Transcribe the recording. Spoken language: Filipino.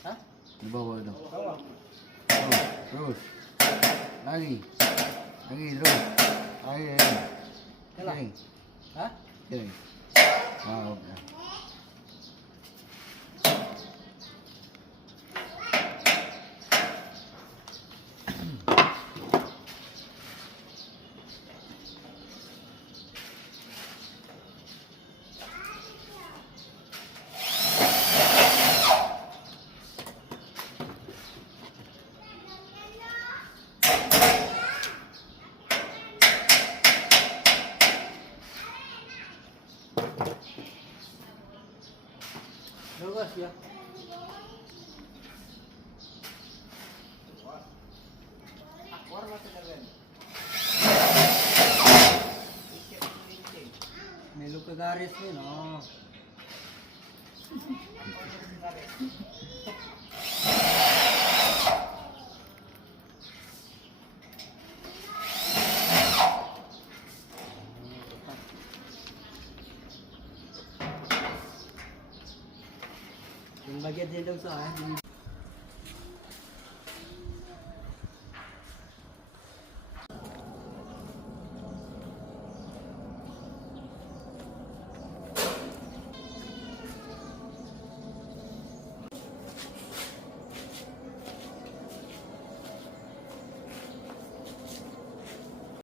Hah? Di bawah itu. Bawah. Terus. Lagi. Lagi terus. Lagi. Kalah. Sini. Hah? Sini. Ah, oke. Bagus ya. Melo ke garis ni no. Yung bagyat din daw sa